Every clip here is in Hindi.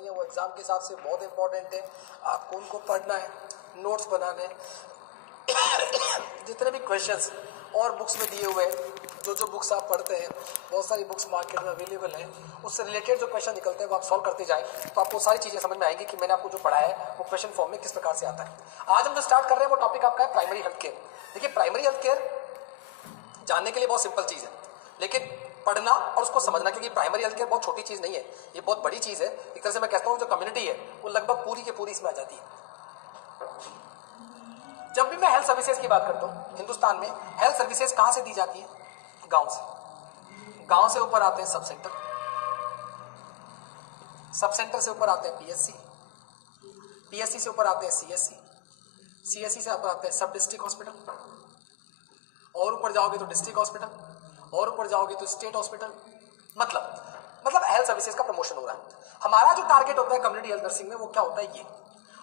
नहीं है, वो एग्जाम के हिसाब से बहुत इंपॉर्टेंट है। आपको उनको पढ़ना है, नोट्स बनाने हैं। जितने भी क्वेश्चंस और बुक्स में दिए हुए हैं, जो बुक्स आप पढ़ते हैं, बहुत सारी बुक्स मार्केट में अवेलेबल हैं, उससे रिलेटेड जो क्वेश्चन निकलते हैं वो आप सॉल्व करते जाएं, तो आपको सारी चीज़ें समझ में आएंगी कि मैंने आपको जो पढ़ाया है वो क्वेश्चन फॉर्म में किस प्रकार से आता है। आज हम जो स्टार्ट कर रहे हैं वो टॉपिक आपका है प्राइमरी हेल्थ केयर। देखिए, प्राइमरी हेल्थ केयर जानने के लिए बहुत सिंपल चीज़ है, लेकिन पढ़ना और उसको समझना, क्योंकि प्राइमरी हेल्थ केयर बहुत छोटी चीज़ नहीं है, ये बहुत बड़ी चीज़ है। एक तरह से मैं कहता हूँ जो कम्युनिटी है वो लगभग पूरी की पूरी इसमें आ जाती है। जब भी मैं हेल्थ सर्विसेज की बात करता हूँ, हिंदुस्तान में हेल्थ सर्विसेज कहाँ से दी जाती है? गांव से। गांव से ऊपर आते हैं सब सेंटर, सब सेंटर से ऊपर आते हैं पीएससी, पीएससी से ऊपर आते हैं सीएससी, सीएससी से ऊपर आते हैं सब डिस्ट्रिक्ट हॉस्पिटल, और ऊपर जाओगे तो डिस्ट्रिक्ट हॉस्पिटल, और ऊपर जाओगे तो स्टेट हॉस्पिटल। मतलब हेल्थ सर्विसेज का प्रमोशन हो रहा है। हमारा जो टारगेट होता है कम्युनिटी हेल्थ नर्सिंग में वो क्या होता है, ये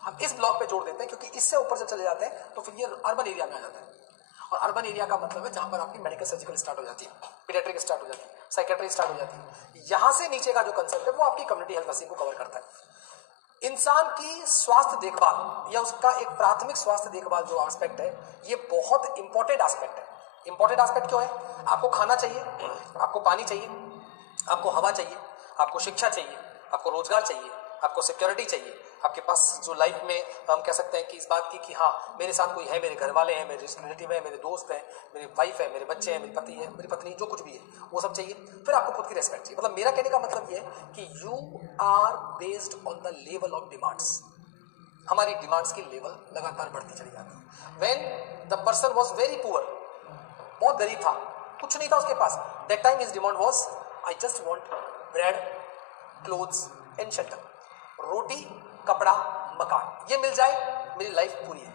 हम इस ब्लॉक पे जोड़ देते हैं, क्योंकि इससे ऊपर जब चले जाते हैं तो फिर ये अर्बन एरिया में आ जाता है। और अर्बन एरिया का मतलब है जहां पर आपकी मेडिकल सर्जिकल स्टार्ट हो जाती है, पीडियाट्रिक स्टार्ट हो जाती है, साइकेट्री स्टार्ट हो जाती है। यहां से नीचे का जो कंसेप्ट है वो आपकी कम्युनिटी हेल्थ नर्सिंग को कवर करता है। इंसान की स्वास्थ्य देखभाल या उसका एक प्राथमिक स्वास्थ्य देखभाल जो एस्पेक्ट है, ये बहुत इंपॉर्टेंट एस्पेक्ट है। इंपॉर्टेंट एस्पेक्ट क्यों है? आपको खाना चाहिए, आपको पानी चाहिए, आपको हवा चाहिए, आपको शिक्षा चाहिए, आपको रोजगार चाहिए, आपको सिक्योरिटी चाहिए, आपके पास जो लाइफ में हम कह सकते हैं कि इस बात की कि हाँ मेरे साथ कोई है, मेरे घर वाले हैं, मेरे रिलेटिव है, मेरे दोस्त हैं, मेरी वाइफ है, मेरे बच्चे हैं, मेरी पति है, मेरी पत्नी, जो कुछ भी है वो सब चाहिए। फिर आपको खुद की रेस्पेक्ट चाहिए। मतलब मेरा कहने का मतलब ये है कि you are based on the level of demands. हमारी डिमांड्स की लेवल लगातार बढ़ती चली जाती है। When the person was very poor, बहुत गरीब था, कुछ नहीं था उसके पास, that time his demand was I just want bread, clothes and shelter. रोटी, कपड़ा, मकान, ये मिल जाए मेरी लाइफ पूरी है।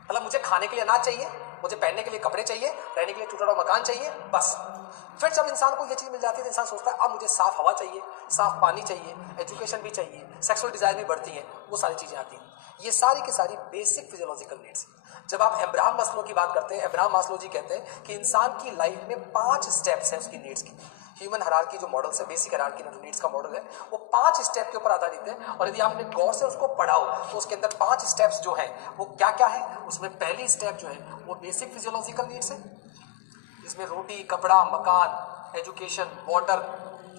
मतलब मुझे खाने के लिए अनाज चाहिए, मुझे पहनने के लिए कपड़े चाहिए, रहने के लिए टूटा हुआ मकान चाहिए, बस। फिर जब इंसान को ये चीज मिल जाती है तो इंसान सोचता है अब मुझे साफ हवा चाहिए, साफ पानी चाहिए, एजुकेशन भी चाहिए, सेक्सुअल डिजायर भी बढ़ती है, वो सारी चीजें आती हैं। ये सारी की सारी बेसिक फिजियोलॉजिकल नीड्स। जब आप अब्राहम मास्लो की बात करते हैं, अब्राहम मास्लो जी कहते हैं कि इंसान की लाइफ में 5 स्टेप्स हैं उसकी नीड्स की। ह्यूमन हायरार्की जो मॉडल है, बेसिक हायरार्की जो नीड्स का मॉडल है, वो 5 स्टेप के ऊपर आधारित है। और यदि आपने गौर से उसको पढ़ाओ तो उसके अंदर 5 स्टेप्स जो हैं वो क्या क्या है। उसमें पहली स्टेप जो है वो बेसिक फिजियोलॉजिकल नीड्स है, जिसमें रोटी, कपड़ा, मकान, एजुकेशन, वाटर,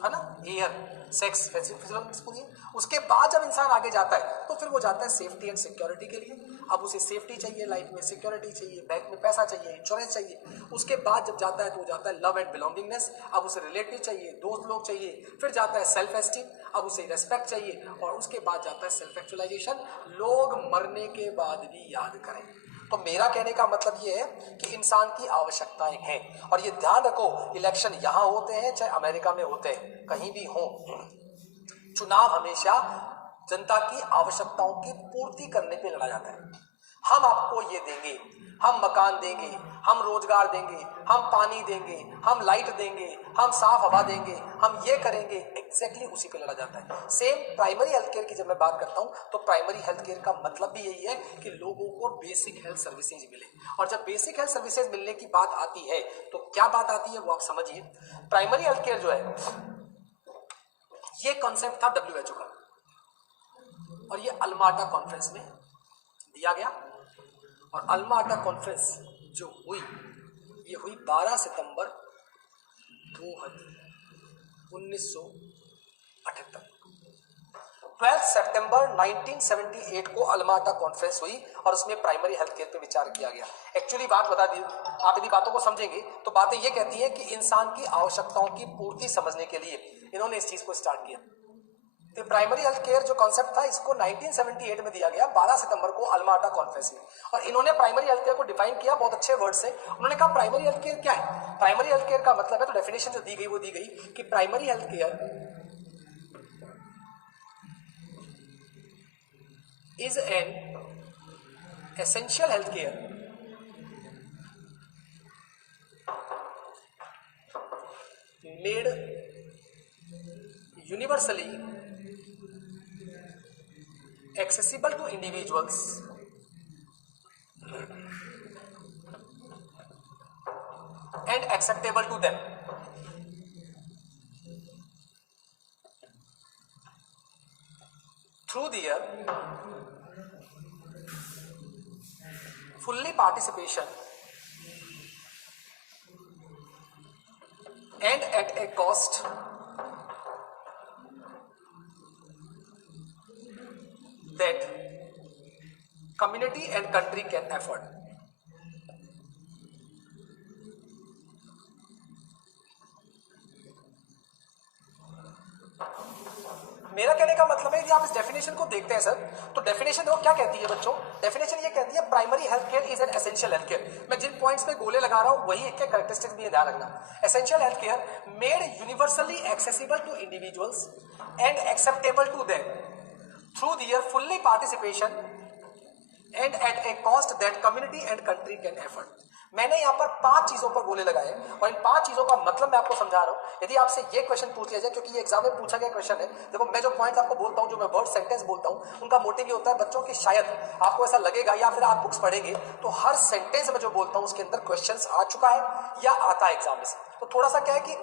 है ना, एयर, सेक्स, फिजियोलॉजी पूरी है। उसके बाद जब इंसान आगे जाता है तो फिर वो जाता है सेफ्टी एंड सिक्योरिटी के लिए। अब उसे सेफ्टी चाहिए, लाइफ में सिक्योरिटी चाहिए, बैंक में पैसा चाहिए, इंश्योरेंस चाहिए। उसके बाद जब जाता है तो जाता है लव एंड बिलोंगिंगनेस। अब उसे रिलेटिव चाहिए, दोस्त लोग चाहिए। फिर जाता है सेल्फ एस्टीम, अब उसे रेस्पेक्ट चाहिए। और उसके बाद जाता है सेल्फ एक्चुअलाइजेशन, लोग मरने के बाद भी याद करें। तो मेरा कहने का मतलब ये है कि इंसान की आवश्यकताएं हैं। और ये ध्यान रखो, इलेक्शन यहां होते हैं चाहे अमेरिका में होते हैं, कहीं भी हो, चुनाव हमेशा जनता की आवश्यकताओं की पूर्ति करने पे लड़ा जाता है। हम आपको ये देंगे, हम मकान देंगे, हम रोजगार देंगे, हम पानी देंगे, हम लाइट देंगे, हम साफ हवा देंगे, हम ये करेंगे, एग्जैक्टली उसी पे लड़ा जाता है। सेम प्राइमरी हेल्थ केयर की जब मैं बात करता हूं तो प्राइमरी हेल्थ केयर का मतलब भी यही है कि लोगों को बेसिक हेल्थ सर्विसेज मिले। और जब बेसिक हेल्थ सर्विसेज मिलने की बात आती है तो क्या बात आती है वो आप समझिए। प्राइमरी हेल्थ केयर जो है ये कॉन्सेप्ट था WHO का, और ये अल्माटा कॉन्फ्रेंस में दिया गया। और अल्माटा कॉन्फ्रेंस जो हुई ये हुई 12 सितंबर 1978। 12 सितंबर 1978 को अल्माटा कॉन्फ्रेंस हुई और उसमें प्राइमरी हेल्थ केयर पे विचार किया गया। एक्चुअली बात बता दी, आप यदि बातों को समझेंगे तो बातें ये कहती हैं कि इंसान की आवश्यकताओं की पूर्ति समझने के लिए इन्होंने इस चीज को स्टार्ट किया। तो प्राइमरी हेल्थ केयर जो कॉन्सेप्ट था इसको 1978 में दिया गया 12 सितंबर को अल्माटा कॉन्फ्रेंस में। और इन्होंने प्राइमरी हेल्थ केयर को डिफाइन किया बहुत अच्छे वर्ड से। उन्होंने कहा प्राइमरी हेल्थ केयर क्या है। प्राइमरी हेल्थ केयर का मतलब है, तो डेफिनेशन जो दी गई वो दी गई कि primary health care is an essential healthcare made universally accessible to individuals and acceptable to them. through their fully participation and at a cost that community and country can afford. मेरा कहने का मतलब है यदि आप इस डेफिनेशन को देखते हैं सर, तो डेफिनेशन देखो क्या कहती है बच्चों। डेफिनेशन ये कहती है primary health care is an essential health care. मैं जिन पॉइंट्स पे गोले लगा रहा हूं वही एक कैरेक्टरिस्टिक्स भी ध्यान रखना। Essential health care made universally accessible to individuals and acceptable to them through their fully participation and at a cost that community and country can afford. मैंने यहाँ पर 5 चीजों पर गोले लगाए और इन 5 चीजों का मतलब मैं आपको समझा रहा हूँ। यदि आपसे ये क्वेश्चन पूछ लिया जाए, क्योंकि ये एग्जाम में पूछा गया क्वेश्चन है, देखो मैं जो पॉइंट्स आपको बोलता हूँ, जो मैं वर्ड सेंटेंस बोलता हूँ, उनका मोटिव ये होता है बच्चों की शायद आपको ऐसा लगेगा या फिर आप बुक्स पढ़ेंगे तो हर सेंटेंस में जो बोलता हूँ उसके अंदर क्वेश्चन आ चुका है या आता है एग्जाम में से। तो थोड़ा सा क्या है कि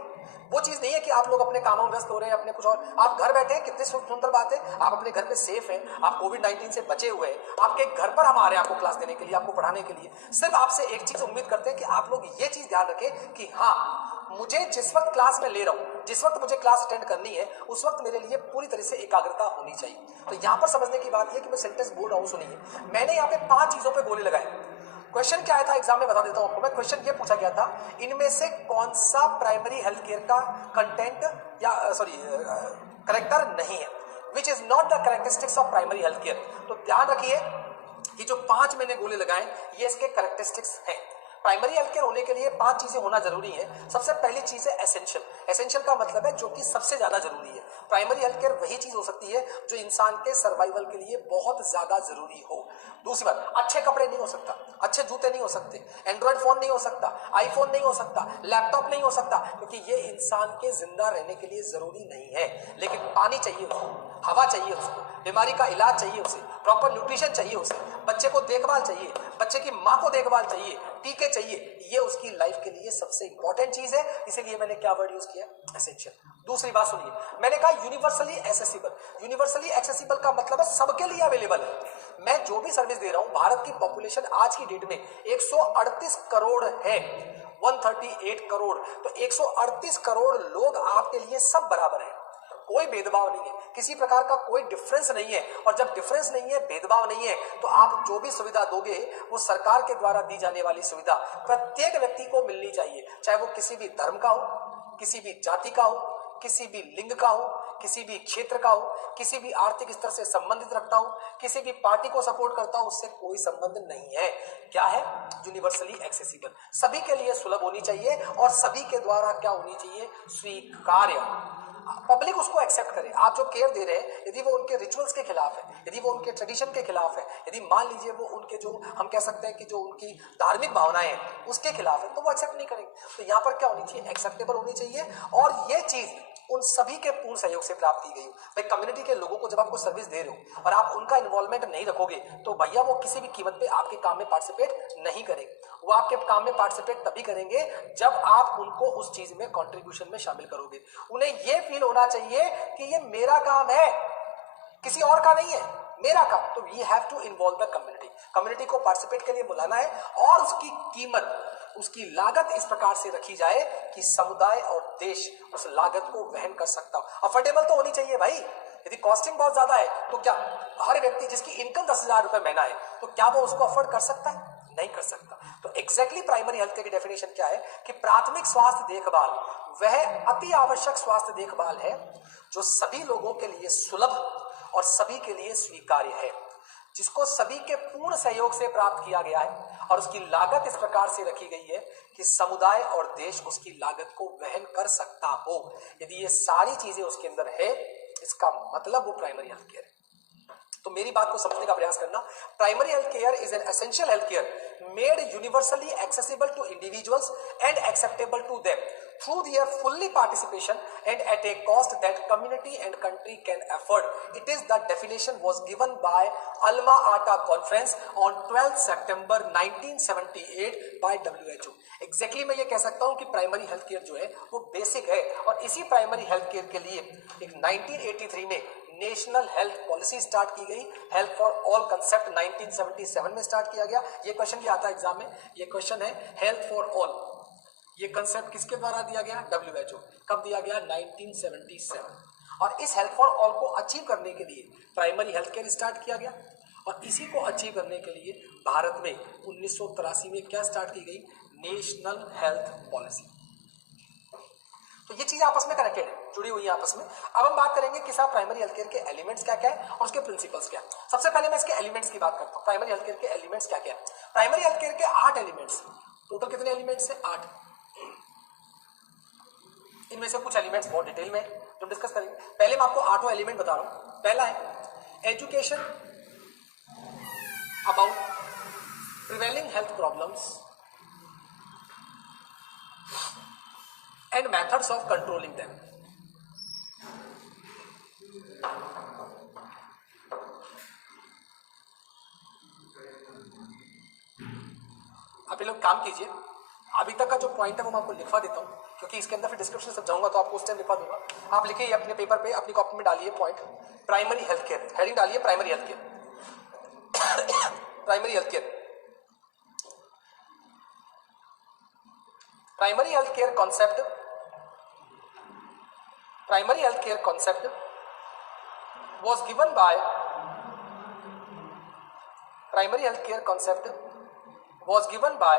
वो चीज नहीं है कि आप लोग अपने कामों में व्यस्त हो रहे हैं, अपने कुछ और, आप घर बैठे हैं, कितनी सुंदर बात है, आप अपने घर पे सेफ हैं, आप कोविड-19 से बचे हुए हैं, आपके घर पर हम आ रहे हैं आपको क्लास देने के लिए, आपको पढ़ाने के लिए। सिर्फ आपसे एक चीज उम्मीद करते हैं कि आप लोग ये चीज ध्यान रखें कि हाँ, मुझे जिस वक्त क्लास में ले रहा हूं, जिस वक्त मुझे क्लास अटेंड करनी है, उस वक्त मेरे लिए पूरी तरह से एकाग्रता होनी चाहिए। तो यहां पर समझने की बात यह कि मैं सेंटेंस बोल रहा हूं, सुनिए। मैंने यहाँ पे 5 चीजों पे गोले लगाए। क्वेश्चन क्या आया था एग्जाम में बता देता हूं आपको मैं। क्वेश्चन ये पूछा गया था, इनमें से कौन सा प्राइमरी हेल्थ केयर का कंटेंट या करेक्टर नहीं है, which is not the characteristics of primary health care. तो ध्यान रखिए कि जो 5 मैंने गोले लगाए ये इसके कैरेक्टरिस्टिक्स हैं। प्राइमरी हेल्थ केयर होने के लिए 5 चीजें होना जरूरी है। सबसे पहली चीज है एसेंशियल। एसेंशियल का मतलब है जो कि सबसे ज्यादा जरूरी है। प्राइमरी हेल्थ केयर वही चीज हो सकती है जो इंसान के सर्वाइवल के लिए बहुत ज्यादा जरूरी हो। दूसरी बात, अच्छे कपड़े नहीं हो सकता, अच्छे जूते नहीं हो सकते, एंड्रॉइड फोन नहीं हो सकता, आईफोन नहीं हो सकता, लैपटॉप नहीं हो सकता, क्योंकि ये इंसान के जिंदा रहने के लिए जरूरी नहीं है। लेकिन पानी चाहिए उसको, हवा चाहिए उसको, बीमारी का इलाज चाहिए उसे, प्रॉपर न्यूट्रिशन चाहिए उसे, बच्चे को देखभाल चाहिए, बच्चे की माँ को देखभाल चाहिए, टीके चाहिए। ये उसकी लाइफ के लिए सबसे इंपॉर्टेंट चीज है, इसीलिए मैंने क्या वर्ड यूज किया, एसेंशियल। दूसरी बात सुनिए, मैंने कहा यूनिवर्सली एक्सेसिबल। यूनिवर्सली एक्सेसिबल का मतलब है सबके लिए अवेलेबल है। मैं जो भी सर्विस दे रहा हूं, भारत की पॉपुलेशन आज की डेट में 138 करोड़ है, 138 करोड़। तो 138 करोड़ लोग आपके लिए सब बराबर है, कोई भेदभाव नहीं है, किसी प्रकार का कोई डिफरेंस नहीं है। और जब डिफरेंस नहीं है, भेदभाव नहीं है, तो आप जो भी सुविधा दोगे वो सरकार के द्वारा दी जाने वाली सुविधा प्रत्येक व्यक्ति को मिलनी चाहिए, चाहे वो किसी भी धर्म का हो, किसी भी जाति का हो, किसी भी लिंग का हो, किसी भी क्षेत्र का हो, किसी भी आर्थिक स्तर से संबंधित रखता हो, किसी भी पार्टी को सपोर्ट करता हो, उससे कोई संबंध नहीं है। क्या है? यूनिवर्सली एक्सेसिबल, सभी के लिए सुलभ होनी चाहिए और सभी के द्वारा क्या होनी चाहिए, स्वीकार्य। पब्लिक उसको एक्सेप्ट करे। आप जो केयर दे रहे हैं, यदि वो उनके रिचुअल्स के खिलाफ है, यदि वो उनके ट्रेडिशन के खिलाफ है, यदि मान लीजिए वो उनके जो हम कह सकते हैं कि जो उनकी धार्मिक भावनाएं हैं उसके खिलाफ है, तो वो एक्सेप्ट नहीं करेंगे। तो यहाँ पर क्या होनी चाहिए, एक्सेप्टेबल होनी चाहिए। और ये चीज उन सभी के पूर्ण सहयोग से प्राप्त की गई। भाई कम्युनिटी के लोगों को जब आपको सर्विस दे रहे हो और आप उनका इन्वॉल्वमेंट नहीं रखोगे, तो भैया वो किसी भी कीमत पे आपके काम में पार्टिसिपेट नहीं करेंगे। वो आपके काम में पार्टिसिपेट तभी करेंगे जब आप उनको उस चीज में कंट्रीब्यूशन में शामिल करोगे। उन्हें ये फील होना चाहिए कि ये मेरा काम है, किसी और का नहीं है, मेरा काम। तो we have to involve the community. Community को पार्टिसिपेट के लिए बुलाना है और उसकी कीमत, उसकी लागत इस प्रकार से रखी जाए कि समुदाय और देश उस लागत को वहन कर सकता हो। अफोर्डेबल तो होनी चाहिए भाई। यदि कॉस्टिंग बहुत ज्यादा है तो क्या हर व्यक्ति जिसकी इनकम 10,000 रुपए महीना है, तो क्या वो उसको अफोर्ड कर सकता है? नहीं कर सकता। तो एग्जैक्टली प्राइमरी हेल्थ केयर की डेफिनेशन क्या है कि प्राथमिक स्वास्थ्य देखभाल वह अति आवश्यक स्वास्थ्य देखभाल है जो सभी लोगों के लिए सुलभ और सभी के लिए स्वीकार्य है, जिसको सभी के पूर्ण सहयोग से प्राप्त किया गया है और उसकी लागत इस प्रकार से रखी गई है कि समुदाय और देश उसकी लागत को वहन कर सकता हो। यदि ये सारी चीजें उसके अंदर है, इसका मतलब वो प्राइमरी हेल्थ केयर है। तो मेरी बात को समझने का प्रयास करना। Primary health care is an essential health care made universally accessible to individuals and acceptable to them through their fully participation and at a cost that community and country can afford. It is the definition was given by Alma Ata Conference on 12 September 1978 by WHO. Exactly मैं ये कह सकता हूँ कि प्राइमरी हेल्थ केयर जो है वो बेसिक है और इसी प्राइमरी हेल्थ केयर के लिए एक 1983 में नेशनल हेल्थ पॉलिसी स्टार्ट की गई, हेल्थ फॉर ऑल कंसेप्ट 1977 में स्टार्ट किया गया। ये क्वेश्चन भी आता है एग्जाम में, ये क्वेश्चन है हेल्थ फॉर ऑल, ये कंसेप्ट किसके द्वारा दिया गया? WHO। कब दिया गया? 1977। और इस हेल्थ फॉर ऑल को अचीव करने के लिए प्राइमरी हेल्थ केयर स्टार्ट किया गया, और इसी को अचीव करने के लिए भारत में 1983 में क्या स्टार्ट की गई? National health policy. तो ये चीज आपस में कनेक्टेड है, जुड़ी हुई है आपस में। अब हम बात करेंगे कि साहब प्राइमरी हेल्थ केयर के एलिमेंट्स क्या क्या है और उसके प्रिंसिपल्स क्या है। सबसे पहले मैं इसके एलिमेंट्स की बात करता हूँ। प्राइमरी हेल्थ केयर के एलिमेंट्स क्या क्या है? प्राइमरी हेल्थ केयर के 8 एलिमेंट्स। टोटल कितने एलिमेंट्स है? 8। इनमें से कुछ एलिमेंट्स बहुत डिटेल में जो डिस्कस करेंगे। पहले मैं आपको 8 एलिमेंट बता रहा हूं। पहला है education about prevailing health problems and methods of controlling them. आप ये लोग काम कीजिए, अभी तक का जो पॉइंट है वो मैं आपको लिखवा देता हूँ, क्योंकि इसके अंदर फिर डिस्क्रिप्शन सब जाऊंगा तो आपको उस टाइम लिखवा दूंगा। आप लिखिए अपने पेपर पे, अपनी कॉपी में डालिए point primary health care, heading डालिए primary health care. Primary health care, primary health care concept, primary health care concept was given by primary health care concept was given by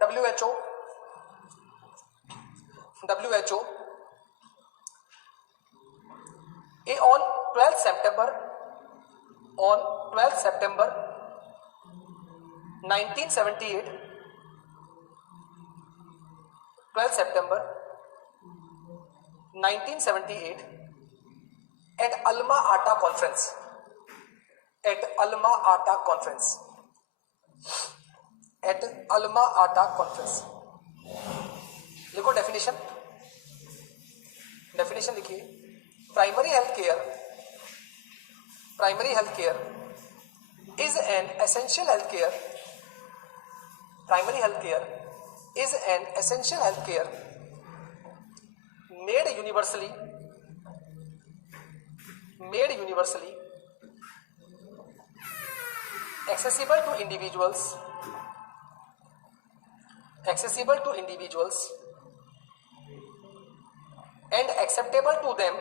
WHO on 12th September 1978, 12 September 1978 at Alma Ata Conference, at Alma Ata Conference, at Alma Ata Conference। लिखो डेफिनेशन, डेफिनेशन लिखिए। Primary health care is an essential health care, primary health care is an essential health care made universally accessible to individuals and acceptable to them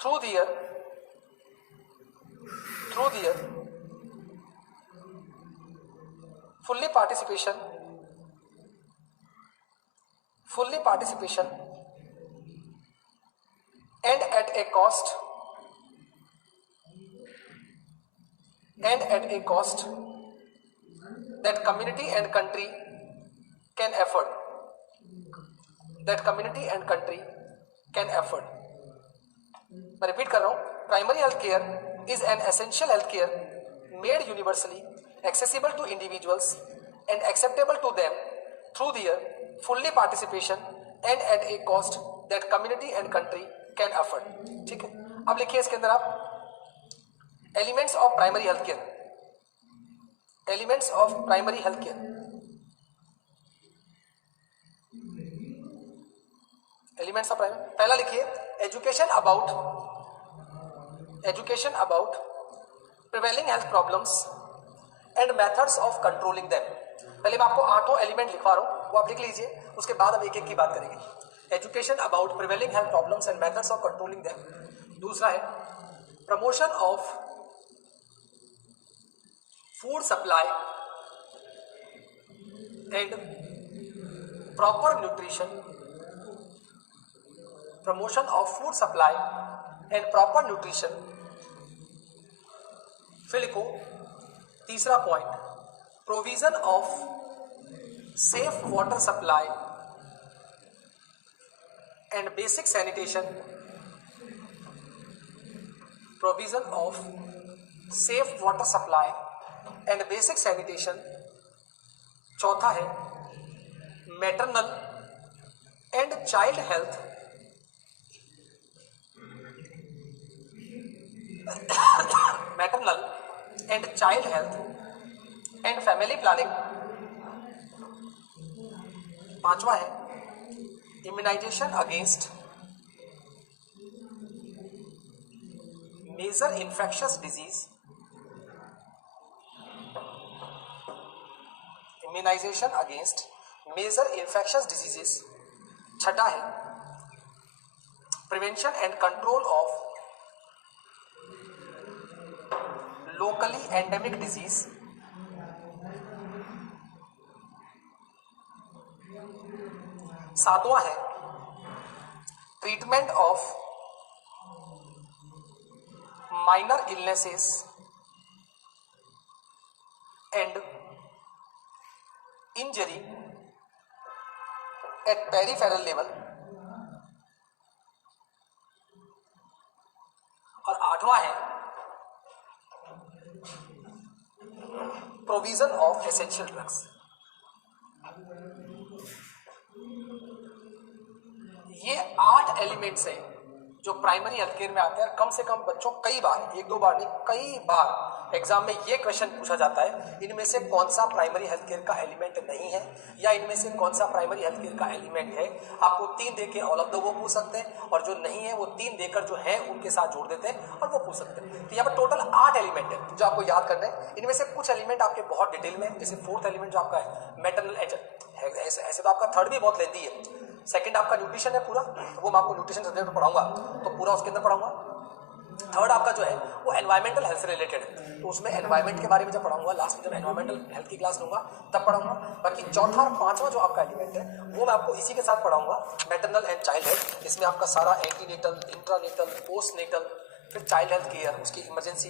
through their fully participation and at a cost that community and country can afford, मैं रिपीट कर रहा हूं। Primary health care is an essential health care made universally accessible to individuals and acceptable to them through their fully participation and at a cost that community and country can afford। ठीक है, अब लिखिए इसके अंदर आप elements of primary health care, elements of primary health care. Elements of primary, पहला लिखिए education about prevailing health problems and methods of controlling them. पहले मैं आपको 8 एलिमेंट लिखवा रहा हूं, वो आप लिख लीजिए, उसके बाद हम एक एक की बात करेंगे। Education about prevailing health problems and methods of controlling them. दूसरा है promotion of food supply and proper nutrition, promotion of food supply and proper nutrition. फिर लिखो तीसरा point provision of safe water supply and basic sanitation, provision of safe water supply and basic sanitation. चौथा है maternal and child health, maternal and child health and family planning. पांचवा है immunization against major infectious disease, immunisation against major infectious diseases. छठा है prevention and control of locally endemic disease. सातवां है treatment of minor illnesses and injury at peripheral level. और आठवां है प्रोविजन ऑफ एसेंशियल ड्रग्स। ये 8 एलिमेंट्स हैं जो प्राइमरी हेल्थ केयर में आते हैं। कम से कम बच्चों कई बार, एक दो बार नहीं, कई बार एग्जाम में ये क्वेश्चन पूछा जाता है, इनमें से कौन सा प्राइमरी हेल्थ केयर का एलिमेंट नहीं है या इनमें से कौन सा प्राइमरी हेल्थ केयर का एलिमेंट है। आपको 3 देके ऑल ऑफ द वो पूछ सकते हैं और जो नहीं है वो 3 देकर जो है उनके साथ जोड़ देते हैं और वो पूछ सकते हैं। तो यहाँ पर टोटल 8 एलिमेंट है जो आपको याद करना है। इनमें से कुछ एलिमेंट आपके बहुत डिटेल में, जैसे 4th एलिमेंट जो आपका है मैटरनल एज, ऐसे तो आपका 3rd भी बहुत लेंदी है। सेकंड आपका न्यूट्रिशन है पूरा, वो मैं आपको न्यूट्रिशन सब्जेक्ट में पढ़ाऊंगा तो पूरा उसके अंदर पढ़ाऊंगा। 3rd आपका जो है वो एनवायरमेंटल हेल्थ से रिलेटेड है, तो उसमें एनवायरमेंट के बारे में जब पढ़ाऊंगा, लास्ट में जब एनवायरमेंटल हेल्थ की क्लास लूंगा तब पढ़ाऊंगा। बाकी 4था और 5वां जो आपका एलिमेंट है वो मैं आपको इसी के साथ पढ़ाऊंगा, मैटरनल एंड चाइल्ड हेल्थ। इसमें आपका सारा एंटीनेटल, इंट्रानेटल, पोस्टनेटल, फिर चाइल्ड हेल्थ केयर, उसकी इमरजेंसी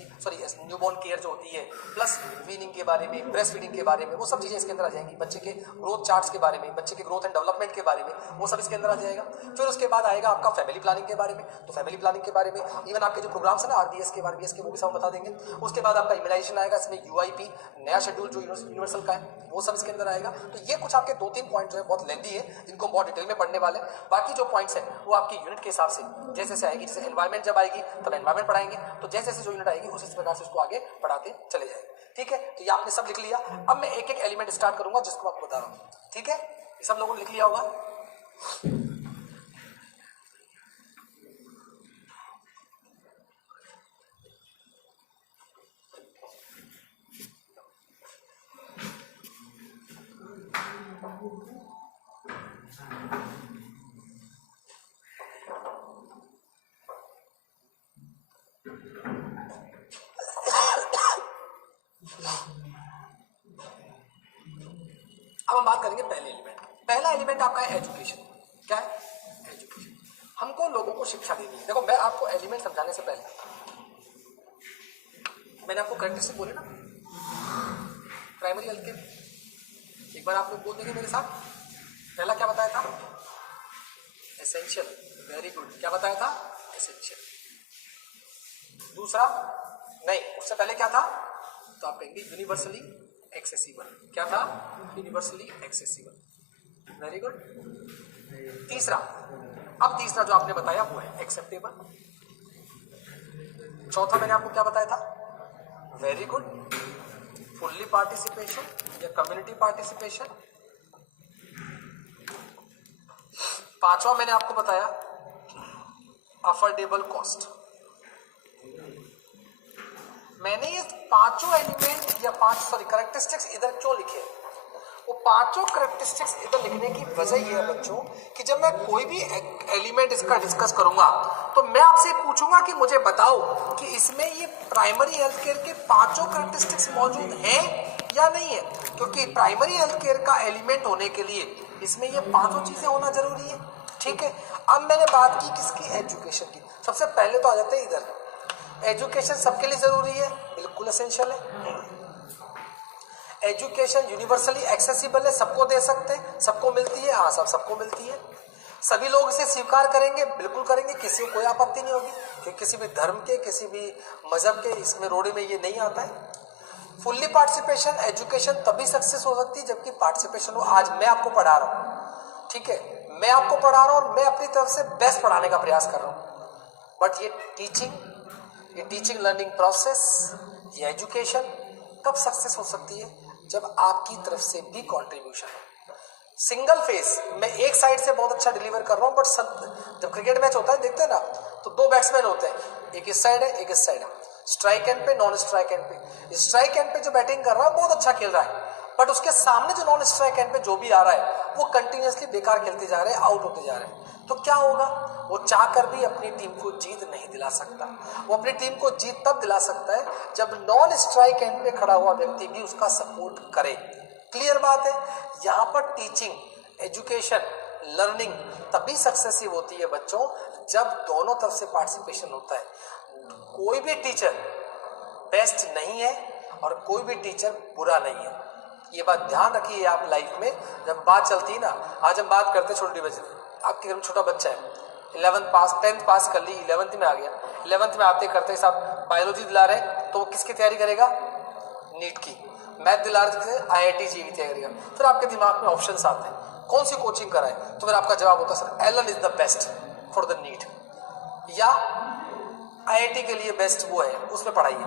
न्यूबॉर्न केयर जो होती है, प्लस वीनिंग के बारे में, ब्रेस्ट फीडिंग के बारे में, वो सब चीज़ें इसके अंदर आ जाएंगी। बच्चे के ग्रोथ चार्ट्स के बारे में, बच्चे के ग्रोथ एंड डेवलपमेंट के बारे में, वो सब इसके अंदर आ जाएगा। फिर उसके बाद आएगा आपका फैमिली प्लानिंग के बारे में, तो फैमिली प्लानिंग के बारे में इवन आपके जो प्रोग्राम्स है ना RBS के, RBS के, वो भी सब बता देंगे। उसके बाद आपका इम्यूनाइजेशन आएगा, इसमें UIP नया शेड्यूल जो यूनिवर्सल का है वो सब इसके अंदर आएगा। तो ये कुछ आपके 2-3 पॉइंट जो है बहुत लेंदी है, जिनको बहुत डिटेल में पढ़ने वाले। बाकी जो पॉइंट्स है वो आपकी यूनिट के हिसाब से जैसे से आएगी, जैसे एनवायरमेंट जब आएगी तब एनवायरमेंट पढ़ाएंगे, तो जैसे जैसे जो यूनिट आएगी उसी प्रकार से उसको आगे पढ़ाते चले जाएंगे। ठीक है, तो ये आपने सब लिख लिया। अब मैं एक एक एलिमेंट स्टार्ट करूंगा जिसको आपको बता रहा हूं। ठीक है, ये सब लोगों ने लिख लिया होगा। अब हम बात करेंगे पहले एलिमेंट। पहला एलिमेंट आपका है एजुकेशन। क्या है? एजुकेशन। हमको लोगों को शिक्षा देनी है। देखो, मैं आपको एलिमेंट समझाने से पहले मैंने आपको करेक्टरिस्टिक बोले ना प्राइमरी हेल्थ केयर, एक बार आप लोग बोल देंगे मेरे साथ। पहला क्या बताया था? एसेंशियल। Very good. क्या बताया था? एसेंशियल। दूसरा नहीं, उससे पहले क्या था? तो आप कहेंगे यूनिवर्सली एक्सेसिबल। क्या था? Universally accessible. Very good. तीसरा, अब तीसरा जो आपने बताया वो है एक्सेप्टेबल। चौथा मैंने आपको क्या बताया था? वेरी गुड, फुल्ली पार्टिसिपेशन या कम्युनिटी पार्टिसिपेशन। पांचवा मैंने आपको बताया अफोर्डेबल कॉस्ट। मैंने ये पांचों एलिमेंट या करेक्टरिस्टिक्स इधर क्यों लिखे? वो पांचों करेक्टरिस्टिक्स इधर लिखने की वजह ये है बच्चों कि जब मैं कोई भी एलिमेंट इसका डिस्कस करूंगा तो मैं आपसे पूछूंगा कि मुझे बताओ कि इसमें ये प्राइमरी हेल्थ केयर के पांचों करेक्टरिस्टिक्स मौजूद हैं या नहीं है, क्योंकि प्राइमरी हेल्थ केयर का एलिमेंट होने के लिए इसमें ये पांचों चीजें होना जरूरी है। ठीक है, अब मैंने बात की किसकी? एजुकेशन की। सबसे पहले तो आ जाते हैं इधर, एजुकेशन सबके लिए जरूरी है, बिल्कुल एसेंशियल है। एजुकेशन यूनिवर्सली एक्सेसिबल है, सबको दे सकते हैं, सबको मिलती है। हाँ, सबको मिलती है। सभी लोग इसे स्वीकार करेंगे, बिल्कुल करेंगे, किसी को कोई आपत्ति नहीं होगी, क्योंकि किसी भी धर्म के, किसी भी मजहब के इसमें रोड़े में ये नहीं आता है। फुल्ली पार्टिसिपेशन, एजुकेशन तभी सक्सेस हो सकती है जबकि पार्टिसिपेशन हो। आज मैं आपको पढ़ा रहा हूँ, ठीक है, मैं आपको पढ़ा रहा हूँ और मैं अपनी तरफ से बेस्ट पढ़ाने का प्रयास कर रहा हूँ, बट ये टीचिंग लर्निंग प्रोसेस ये एजुकेशन कब सक्सेस हो सकती है? जब आपकी तरफ से भी कंट्रीब्यूशन हो। सिंगल फेस मैं एक साइड से बहुत अच्छा डिलीवर कर रहा हूं, बट जब क्रिकेट मैच होता है देखते हैं ना, तो दो बैट्समैन होते हैं, एक इस साइड है एक इस साइड है, स्ट्राइक एंड पे नॉन स्ट्राइक एंड पे। स्ट्राइक एंड पे जो बैटिंग कर रहा है बहुत अच्छा खेल रहा है, बट उसके सामने जो नॉन स्ट्राइक एंड पे जो भी आ रहा है वो कंटिन्यूअसली बेकार खेलते जा रहे हैं, आउट होते जा रहे हैं। तो क्या होगा? वो चाहकर भी अपनी टीम को जीत नहीं दिला सकता। वो अपनी टीम को जीत तब दिला सकता है जब नॉन स्ट्राइक एंड पे खड़ा हुआ व्यक्ति भी उसका सपोर्ट करे। क्लियर बात है? यहाँ पर टीचिंग, एजुकेशन, लर्निंग तभी सक्सेसिव होती है बच्चों, जब दोनों तरफ से पार्टिसिपेशन होता है। कोई भी टीचर बेस्ट नहीं है और कोई भी टीचर बुरा नहीं है। ये बात ध्यान रखिए आप लाइफ में। जब बात चलती है ना, आज हम बात करते हैं छोटी बच्चे, आपके घर में छोटा बच्चा है, 11th पास 10th पास कर ली, 11th में आ गया, 11th में आते करते साहब बायोलॉजी दिला रहे हैं, तो वो किसकी तैयारी करेगा? नीट की। मैथ दिला रहे थे, IIT जी की तैयारी करेगा। फिर आपके दिमाग में ऑप्शंस आते हैं, कौन सी कोचिंग कराए? तो फिर आपका जवाब होता है sir Allen is the best for the NEET, या IIT के लिए बेस्ट वो है, उसमें पढ़ाइए।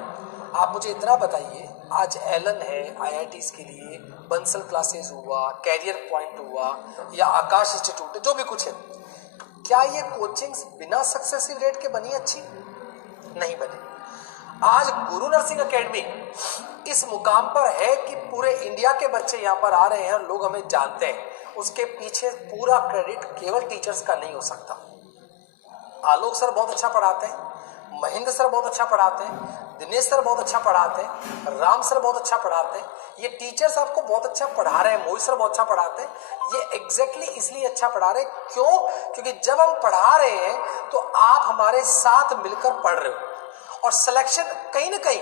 आप मुझे इतना बताइए, आज एलन है IITs के लिए, बंसल क्लासेस हुआ, कैरियर पॉइंट हुआ, या आकाश इंस्टीट्यूट, जो भी कुछ है, क्या ये कोचिंग्स बिना सक्सेसिव रेट के बनी अच्छी? नहीं बनी। आज गुरु नर्सिंग एकेडमी इस मुकाम पर है कि पूरे इंडिया के बच्चे यहाँ पर आ रहे हैं, लोग हमें जानते हैं। उसके पीछे पूरा क्रेडिट केवल टीचर्स का नहीं हो सकता। आलोक सर बहुत अच्छा पढ़ाते हैं, महेंद्र सर बहुत अच्छा पढ़ाते हैं, दिनेश सर बहुत अच्छा पढ़ाते हैं, राम सर बहुत अच्छा पढ़ाते हैं। ये टीचर्स आपको बहुत अच्छा पढ़ा रहे हैं, मोहित सर बहुत अच्छा पढ़ाते हैं। ये एग्जैक्टली इसलिए अच्छा पढ़ा रहे हैं, क्यों? क्योंकि जब हम पढ़ा रहे हैं तो आप हमारे साथ मिलकर पढ़ रहे हो। और सिलेक्शन कहीं ना कहीं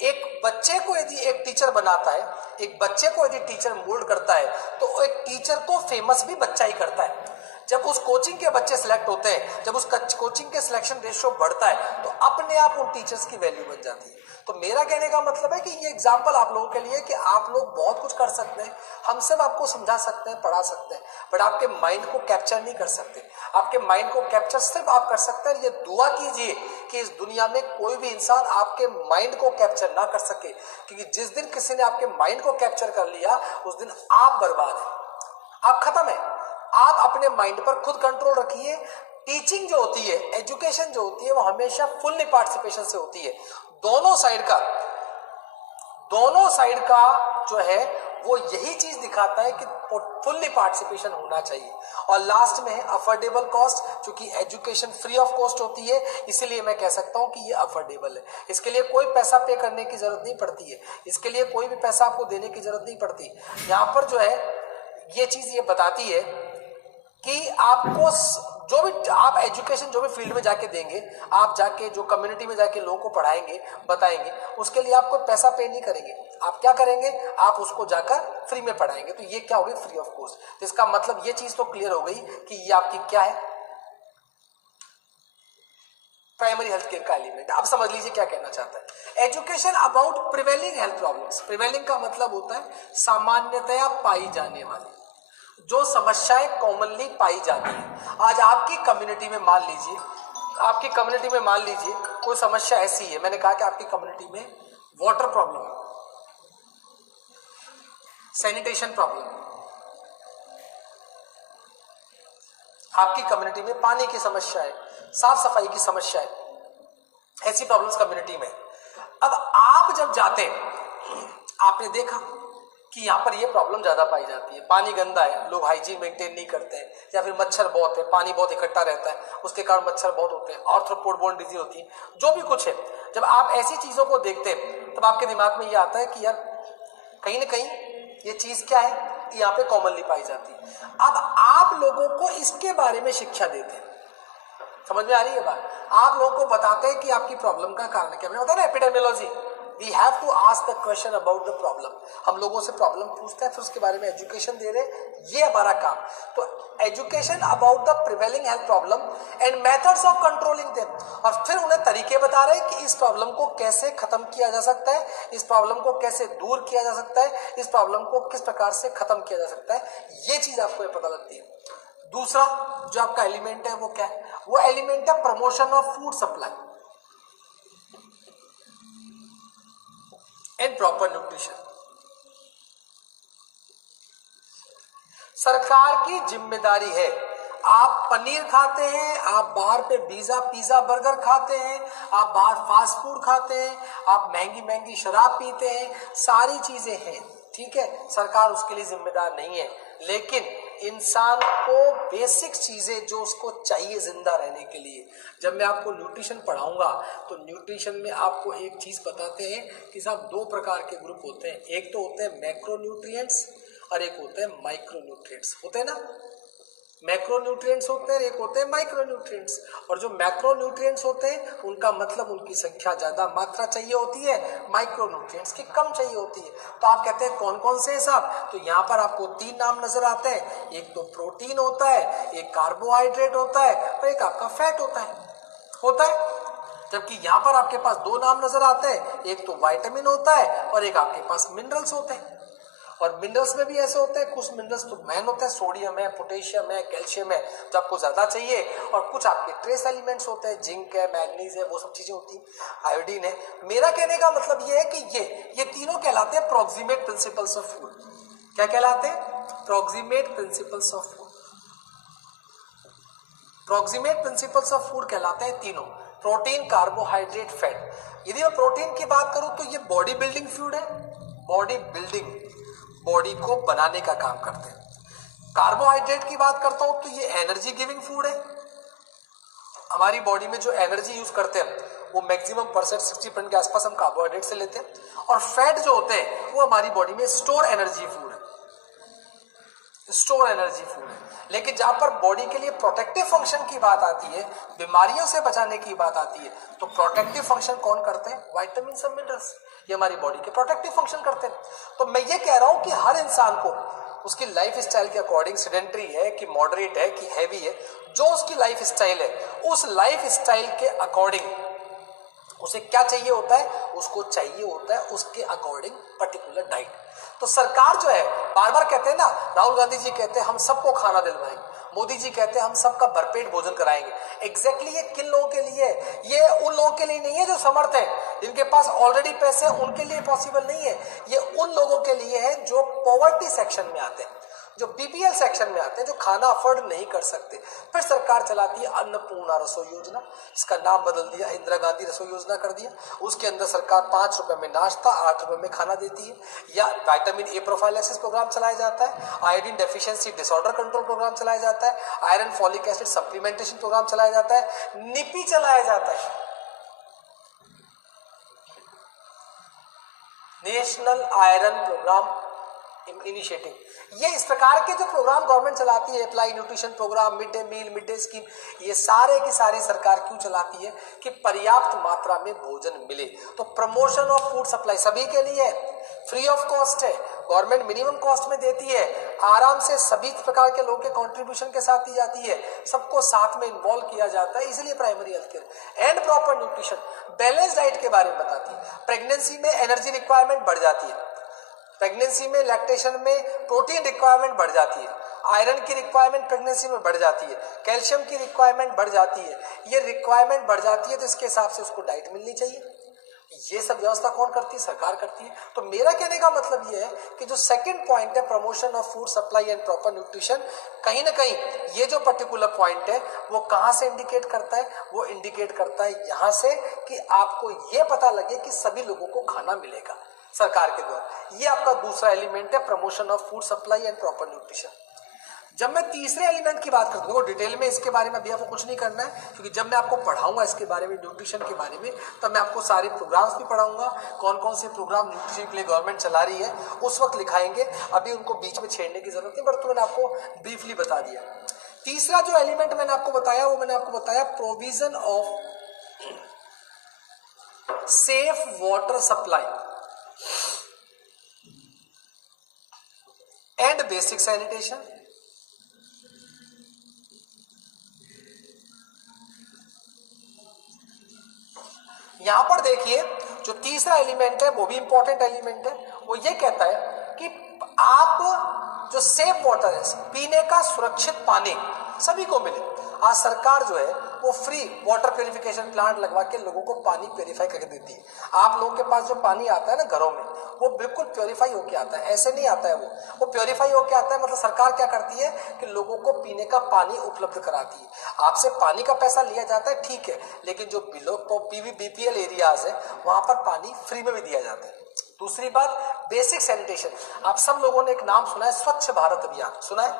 एक बच्चे को यदि एक टीचर बनाता है, एक बच्चे को यदि टीचर मोल्ड करता है, तो एक टीचर को फेमस भी बच्चा ही करता है। जब उस कोचिंग के बच्चे सिलेक्ट होते हैं, जब उस कोचिंग के सिलेक्शन रेशियो बढ़ता है, तो अपने आप उन टीचर्स की वैल्यू बन जाती है। तो मेरा कहने का मतलब है कि ये एग्जाम्पल आप लोगों के लिए कि आप लोग बहुत कुछ कर सकते हैं, हम सब आपको समझा सकते हैं, पढ़ा सकते हैं, बट आपके माइंड को कैप्चर नहीं कर सकते। आपके माइंड को कैप्चर सिर्फ आप कर सकते हैं, ये दुआ कीजिए कि इस दुनिया में कोई भी इंसान आपके माइंड को कैप्चर ना कर सके, क्योंकि जिस दिन किसी ने आपके माइंड को कैप्चर कर लिया, उस दिन आप बर्बाद हैं, आप खत्म है। आप अपने माइंड पर खुद कंट्रोल रखिए। टीचिंग जो होती है, एजुकेशन जो होती है, वो हमेशा फुल्ली पार्टिसिपेशन से होती है। दोनों साइड का जो है वो यही चीज दिखाता है कि फुल्ली पार्टिसिपेशन होना चाहिए। और लास्ट में अफोर्डेबल कॉस्ट, क्योंकि एजुकेशन फ्री ऑफ कॉस्ट होती है, इसीलिए मैं कह सकता हूं कि ये अफोर्डेबल है। इसके लिए कोई पैसा पे करने की जरूरत नहीं पड़ती है, इसके लिए कोई भी पैसा आपको देने की जरूरत नहीं पड़ती। यहाँ पर जो है ये चीज ये बताती है कि आपको जो भी आप एजुकेशन जो भी फील्ड में जाके देंगे, आप जाके जो कम्युनिटी में जाके लोगों को पढ़ाएंगे, बताएंगे, उसके लिए आप कोई पैसा पे नहीं करेंगे। आप क्या करेंगे? आप उसको जाकर फ्री में पढ़ाएंगे। तो ये क्या होगी? Free of cost. इसका मतलब ये चीज तो क्लियर हो गई कि ये आपकी क्या है? प्राइमरी हेल्थ केयर का एलिमेंट। आप समझ लीजिए क्या कहना चाहता है। Education about prevailing health problems. Prevailing का मतलब होता है सामान्यतया पाई जाने वाली जो समस्याएं कॉमनली पाई जाती है। आज आपकी कम्युनिटी में मान लीजिए कोई समस्या ऐसी है, मैंने कहा कि आपकी कम्युनिटी में वाटर प्रॉब्लम, सैनिटेशन प्रॉब्लम, आपकी कम्युनिटी में पानी की समस्या है, साफ सफाई की समस्या है, ऐसी प्रॉब्लम्स कम्युनिटी में। अब आप जब जाते हैं, आपने देखा कि यहाँ पर ये प्रॉब्लम ज्यादा पाई जाती है, पानी गंदा है, लोग हाइजीन मेंटेन नहीं करते हैं, या फिर मच्छर बहुत है, पानी बहुत इकट्ठा रहता है, उसके कारण मच्छर बहुत होते हैं, आर्थ्रोपोडबोर्न डिजीज होती है, जो भी कुछ है। जब आप ऐसी चीजों को देखते हैं तब आपके दिमाग में ये आता है कि यार कहीं ना कहीं ये चीज क्या है, यहाँ पे कॉमनली पाई जाती है। अब आप लोगों को इसके बारे में शिक्षा देते हैं, समझ में आ रही है बात? आप लोगों को बताते हैं कि आपकी प्रॉब्लम का कारण क्या, मैंने बताया ना epidemiology. We have to ask the question about the problem। हम लोगों से प्रॉब्लम पूछते हैं, फिर उसके बारे में एजुकेशन दे रहे हैं, ये हमारा काम। तो education about the prevailing health problem and methods of controlling them, और फिर उन्हें तरीके बता रहे हैं कि इस प्रॉब्लम को कैसे खत्म किया जा सकता है, इस प्रॉब्लम को कैसे दूर किया जा सकता है, इस प्रॉब्लम को किस प्रकार से खत्म किया जा सकता है। ये चीज आपको पता लगती है। दूसरा जो आपका एलिमेंट है वो क्या है? वो एलिमेंट है promotion of food supply. And proper nutrition. सरकार की जिम्मेदारी है। आप पनीर खाते हैं, आप बाहर पे पिज्जा बर्गर खाते हैं, आप बाहर फास्ट फूड खाते हैं, आप महंगी महंगी शराब पीते हैं, सारी चीजें हैं, ठीक है, सरकार उसके लिए जिम्मेदार नहीं है। लेकिन इंसान को बेसिक चीजें जो उसको चाहिए जिंदा रहने के लिए, जब मैं आपको न्यूट्रिशन पढ़ाऊंगा तो न्यूट्रिशन में आपको एक चीज बताते हैं कि साहब दो प्रकार के ग्रुप होते हैं। एक तो होते हैं मैक्रो न्यूट्रिएंट्स और एक होते हैं माइक्रो न्यूट्रिएंट्स। होते हैं ना, मैक्रो न्यूट्रिएंट्स होते हैं, एक होते हैं माइक्रो न्यूट्रिएंट्स। और जो मैक्रो न्यूट्रिएंट्स होते हैं उनका मतलब उनकी संख्या ज्यादा मात्रा चाहिए होती है, माइक्रो न्यूट्रिएंट्स की कम चाहिए होती है। तो आप कहते हैं कौन कौन से साहब? तो यहाँ पर आपको 3 नाम नजर आते हैं। एक तो प्रोटीन होता है, एक कार्बोहाइड्रेट होता है और एक आपका फैट होता है। जबकि यहाँ पर आपके पास 2 नाम नजर आते हैं, एक तो विटामिन होता है और एक आपके पास मिनरल्स होते हैं। और मिनरल्स में भी ऐसे होते हैं, कुछ मिनरल्स तो मेन होते हैं, सोडियम है, पोटेशियम है, कैल्शियम है, जो आपको ज्यादा चाहिए, और कुछ आपके ट्रेस एलिमेंट्स होते हैं, जिंक है, मैग्नीज है, वो सब चीजें होती हैं, आयोडीन है। मेरा कहने का मतलब ये है कि ये तीनों कहलाते हैं प्रोक्सीमेट प्रिंसिपल्स ऑफ फूड। क्या कहलाते हैं? Proximate principles of food. Proximate principles of food कहलाते हैं तीनों, प्रोटीन, कार्बोहाइड्रेट, फैट। यदि मैं प्रोटीन की बात करूं तो ये बॉडी बिल्डिंग फूड है, बॉडी बिल्डिंग, बॉडी को बनाने का काम करते हैं। कार्बोहाइड्रेट की बात करता हूं तो ये एनर्जी गिविंग फूड है। हमारी बॉडी में जो एनर्जी यूज करते हैं वो मैक्सिमम परसेंट 60% के आसपास हम कार्बोहाइड्रेट से लेते हैं। और फैट जो होते हैं वो हमारी बॉडी में स्टोर एनर्जी फूड है, स्टोर एनर्जी फूड है। लेकिन जहां पर बॉडी के लिए प्रोटेक्टिव फंक्शन की बात आती है, बीमारियों से बचाने की बात आती है, तो प्रोटेक्टिव फंक्शन कौन करते हैं? विटामिन और मिनरल्स, ये हमारी बॉडी के प्रोटेक्टिव फंक्शन करते हैं। तो मैं ये कह रहा हूं कि हर इंसान को उसकी लाइफ स्टाइल के अकॉर्डिंग, सेडेंटरी है कि मॉडरेट है कि हैवी है, जो उसकी लाइफ स्टाइल है उस लाइफ स्टाइल के अकॉर्डिंग उसे क्या चाहिए होता है? उसको चाहिए होता है उसके अकॉर्डिंग पर्टिकुलर डाइट। तो सरकार जो है, बार बार कहते हैं ना, राहुल गांधी जी कहते हैं हम सबको खाना दिलवाएंगे, मोदी जी कहते हैं हम सबका भरपेट भोजन कराएंगे। एग्जैक्टली ये किन लोगों के लिए है? ये उन लोगों के लिए नहीं है जो समर्थ है, जिनके पास ऑलरेडी पैसे हैं, उनके लिए पॉसिबल नहीं है। ये उन लोगों के लिए है जो पॉवर्टी सेक्शन में आते हैं, जो बीपीएल सेक्शन में आते हैं, जो खाना अफोर्ड नहीं कर सकते। फिर सरकार चलाती है अन्नपूर्णा रसोई योजना, इसका नाम बदल दिया, इंदिरा गांधी रसोई योजना कर दिया। उसके अंदर सरकार 5 रुपए में नाश्ता, 8 रुपए में खाना देती है। या विटामिन ए प्रोफाइलैक्सिस प्रोग्राम चलाया जाता है, iodine deficiency disorder control program चलाया जाता है, iron folic acid supplementation program चलाया जाता है, निपी चलाया जाता है, नेशनल आयरन प्रोग्राम इनिशिएटिव। ये इस प्रकार के जो प्रोग्राम गवर्नमेंट चलाती है, apply nutrition program, mid day meal, mid day scheme, ये सारे की सारी सरकार क्यों चलाती है? कि पर्याप्त मात्रा में भोजन मिले। तो प्रमोशन ऑफ फूड सप्लाई सभी के लिए फ्री ऑफ कॉस्ट है, गवर्नमेंट मिनिमम कॉस्ट में देती है, आराम से सभी प्रकार के लोगों के कंट्रीब्यूशन के साथ दी जाती है, सबको साथ में इन्वॉल्व किया जाता है, इसलिए primary health care and proper nutrition, balance diet के बारे में बताती है। प्रेगनेंसी में एनर्जी रिक्वायरमेंट बढ़ जाती है, प्रेगनेंसी में लैक्टेशन में प्रोटीन रिक्वायरमेंट बढ़ जाती है, आयरन की रिक्वायरमेंट प्रेगनेंसी में बढ़ जाती है, कैल्शियम की रिक्वायरमेंट बढ़ जाती है। ये रिक्वायरमेंट बढ़ जाती है तो इसके हिसाब से उसको डाइट मिलनी चाहिए। ये सब व्यवस्था कौन करती है? सरकार करती है। तो मेरा कहने का मतलब ये है कि जो सेकंड पॉइंट है, promotion of food supply and proper nutrition, कहीं ना कहीं ये जो पर्टिकुलर पॉइंट है वो कहां से इंडिकेट करता है? वो इंडिकेट करता है यहां से कि आपको ये पता लगे कि सभी लोगों को खाना मिलेगा सरकार के द्वारा। ये आपका दूसरा एलिमेंट है, promotion of food supply and proper nutrition. जब मैं तीसरे एलिमेंट की बात करता हूँ, डिटेल में इसके बारे में अभी आपको कुछ नहीं करना है, क्योंकि जब मैं आपको पढ़ाऊंगा इसके बारे में, न्यूट्रिशन के बारे में, तब मैं आपको सारे प्रोग्राम्स भी पढ़ाऊंगा, कौन कौन से प्रोग्राम न्यूट्रिशन के लिए गवर्नमेंट चला रही है उस वक्त लिखाएंगे। अभी उनको बीच में छेड़ने की जरूरत नहीं, बट तो मैंने आपको ब्रीफली बता दिया। तीसरा जो एलिमेंट मैंने आपको बताया वो मैंने आपको बताया provision of safe water supply and basic sanitation. यहां पर देखिए जो तीसरा एलिमेंट है वो भी इंपॉर्टेंट एलिमेंट है। वो ये कहता है कि आप जो सेफ वाटर है, पीने का सुरक्षित पानी, सभी को मिले। आज सरकार जो है वो फ्री वाटर प्यूरिफिकेशन प्लांट लगवा के लोगों को पानी प्यूरिफाई करके देती है। आप लोगों के पास जो पानी आता है ना घरों में, वो बिल्कुल प्योरीफाई होके आता है, ऐसे नहीं आता है वो प्योरीफाई होके आता है। मतलब सरकार क्या करती है कि लोगों को पीने का पानी उपलब्ध कराती है। आपसे पानी का पैसा लिया जाता है, ठीक है, लेकिन जो बिलो बीपीएल एरियाज है वहां पर पानी फ्री में भी दिया जाता है। दूसरी बात, बेसिक सैनिटेशन। आप सब लोगों ने एक नाम सुना है, स्वच्छ भारत अभियान, सुना है?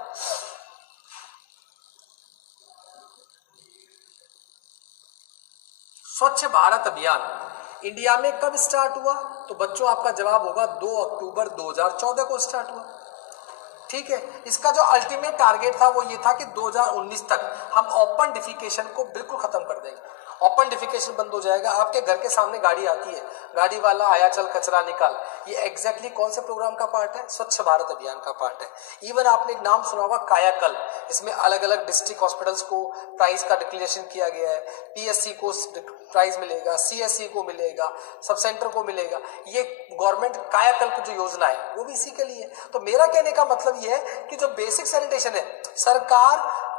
स्वच्छ भारत अभियान इंडिया में कब स्टार्ट हुआ? तो बच्चों आपका जवाब होगा 2 अक्टूबर 2014 को स्टार्ट हुआ। ठीक है, इसका जो अल्टीमेट टारगेट था वो ये था कि 2019 तक हम ओपन डिफिकेशन को बिल्कुल खत्म कर देंगे। ओपन डिफिकेशन बंद हो जाएगा। आपके घर के सामने गाड़ी आती है, गाड़ी वाला आया चल कचरा निकाल, ये एग्जैक्टली कौन से प्रोग्राम का पार्ट है? स्वच्छ भारत अभियान का पार्ट है। इवन आपने एक नाम सुना होगा कायाकल्प, इसमें अलग अलग डिस्ट्रिक्ट हॉस्पिटल्स को प्राइज का डिक्लेरेशन किया गया है, पीएससी को प्राइज मिलेगा, सीएससी को मिलेगा, सब सेंटर को मिलेगा। ये गवर्नमेंट कायाकल्प जो योजना है वो भी इसी के लिए। तो मेरा कहने का मतलब ये है कि जो बेसिक सैनिटेशन है सरकार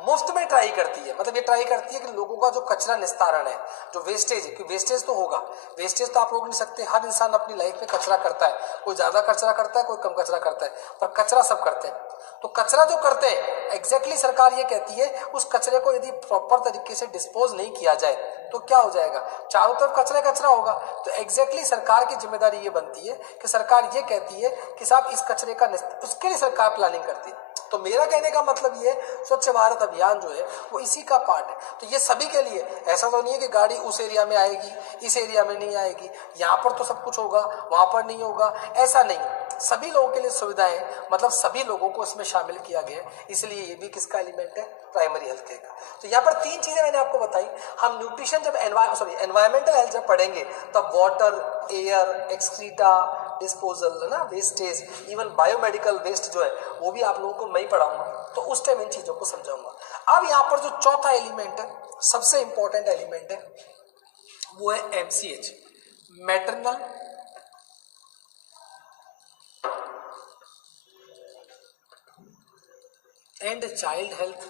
मुफ्त में ट्राई करती है। मतलब ये ट्राई करती है कि लोगों का जो कचरा निस्तारण है, जो वेस्टेज है, क्योंकि वेस्टेज तो होगा, वेस्टेज तो आप रोक नहीं सकते। हर इंसान अपनी लाइफ में कचरा करता है, कोई ज्यादा कचरा करता है, कोई कम कचरा करता है, पर कचरा सब करते हैं। तो कचरा जो करते हैं एग्जैक्टली सरकार ये कहती है उस कचरे को यदि प्रॉपर तरीके से डिस्पोज नहीं किया जाए तो क्या हो जाएगा? चारों तरफ कचरा कचरा होगा। तो एग्जैक्टली सरकार की जिम्मेदारी ये बनती है कि सरकार ये कहती है कि साहब इस कचरे का उसके लिए सरकार प्लानिंग करती है। तो मेरा कहने का मतलब ये स्वच्छ भारत अभियान जो है वो इसी का पार्ट है। तो ये सभी के लिए, ऐसा तो नहीं है कि गाड़ी उस एरिया में आएगी इस एरिया में नहीं आएगी, यहाँ पर तो सब कुछ होगा वहां पर नहीं होगा, ऐसा नहीं। सभी लोगों के लिए सुविधाएं, मतलब सभी लोगों को इसमें शामिल किया गया है। इसलिए ये भी किसका एलिमेंट है? प्राइमरी हेल्थ केयर का। तो यहाँ पर 3 चीजें मैंने आपको बताई। हम न्यूट्रिशन जब एनवायरमेंटल हेल्थ जब पढ़ेंगे तब वाटर, एयर, एक्सक्रीटा, डिस्पोजल है ना, वेस्टेज, इवन बायोमेडिकल वेस्ट जो है वो भी आप लोगों को मैं ही पढ़ाऊंगा। तो उस टाइम इन चीजों को समझाऊंगा। अब यहाँ पर जो चौथा एलिमेंट है, सबसे इंपॉर्टेंट एलिमेंट है, वो है MCH, maternal and child health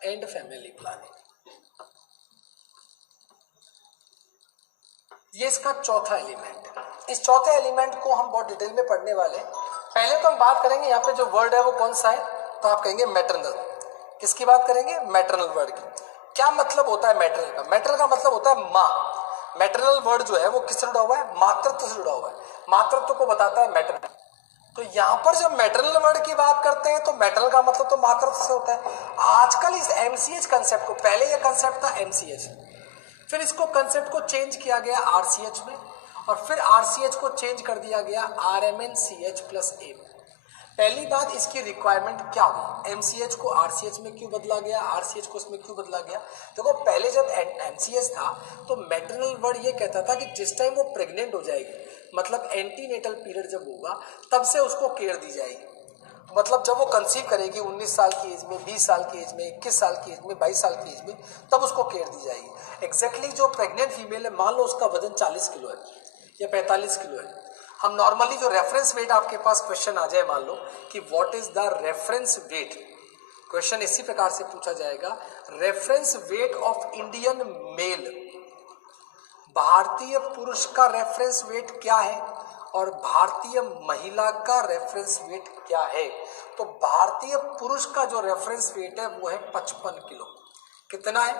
and family planning. ये इसका चौथा एलिमेंट है। इस चौथे एलिमेंट को हम बहुत डिटेल में पढ़ने वाले हैं। पहले तो हम बात करेंगे यहाँ पे जो वर्ड है वो कौन सा है, तो आप कहेंगे मैटरनल। किसकी बात करेंगे? मैटरनल वर्ड की। क्या मतलब होता है मैटरनल का? मैटरनल का मतलब होता है माँ। मैटरनल वर्ड जो है वो किससे जुड़ा हुआ है? मातृत्व से जुड़ा हुआ है। मातृत्व को बताता है मैटरनल। तो यहाँ पर जब मैटरनल वर्ड की बात करते हैं तो मैटरनल का मतलब तो मातृत्व से होता है। आजकल इस एमसीएच कंसेप्ट को, पहले ये कंसेप्ट था एमसीएच, फिर इसको कंसेप्ट को चेंज किया गया आरसीएच में, और फिर आरसीएच को चेंज कर दिया गया आरएमएनसीएच प्लस ए। पहली बात, इसकी रिक्वायरमेंट क्या हुई? एमसीएच को आरसीएच में क्यों बदला गया, आरसीएच को इसमें क्यों बदला गया? देखो पहले जब एमसीएच था तो मैटरनल वर्ड ये कहता था कि जिस टाइम वो प्रेग्नेंट हो जाएगी, मतलब एंटीनेटल पीरियड जब होगा तब से उसको केयर दी जाएगी। मतलब जब वो कंसीव करेगी 19 साल की एज में, 20 साल की एज में, 21 साल की एज में, 22 साल की एज में, तब उसको केयर दी जाएगी। एग्जैक्टली जो प्रेग्नेंट फीमेल है, मान लो उसका वजन 40 किलो है या 45 किलो है, हम नॉर्मली जो रेफरेंस वेट, आपके पास क्वेश्चन आ जाए मान लो कि what is the reference weight, question इसी प्रकार से पूछा जाएगा, reference weight of Indian male, भारतीय पुरुष का रेफरेंस वेट क्या है और भारतीय महिला का रेफरेंस वेट क्या है? तो भारतीय पुरुष का जो रेफरेंस वेट है वो है 55 किलो। कितना है?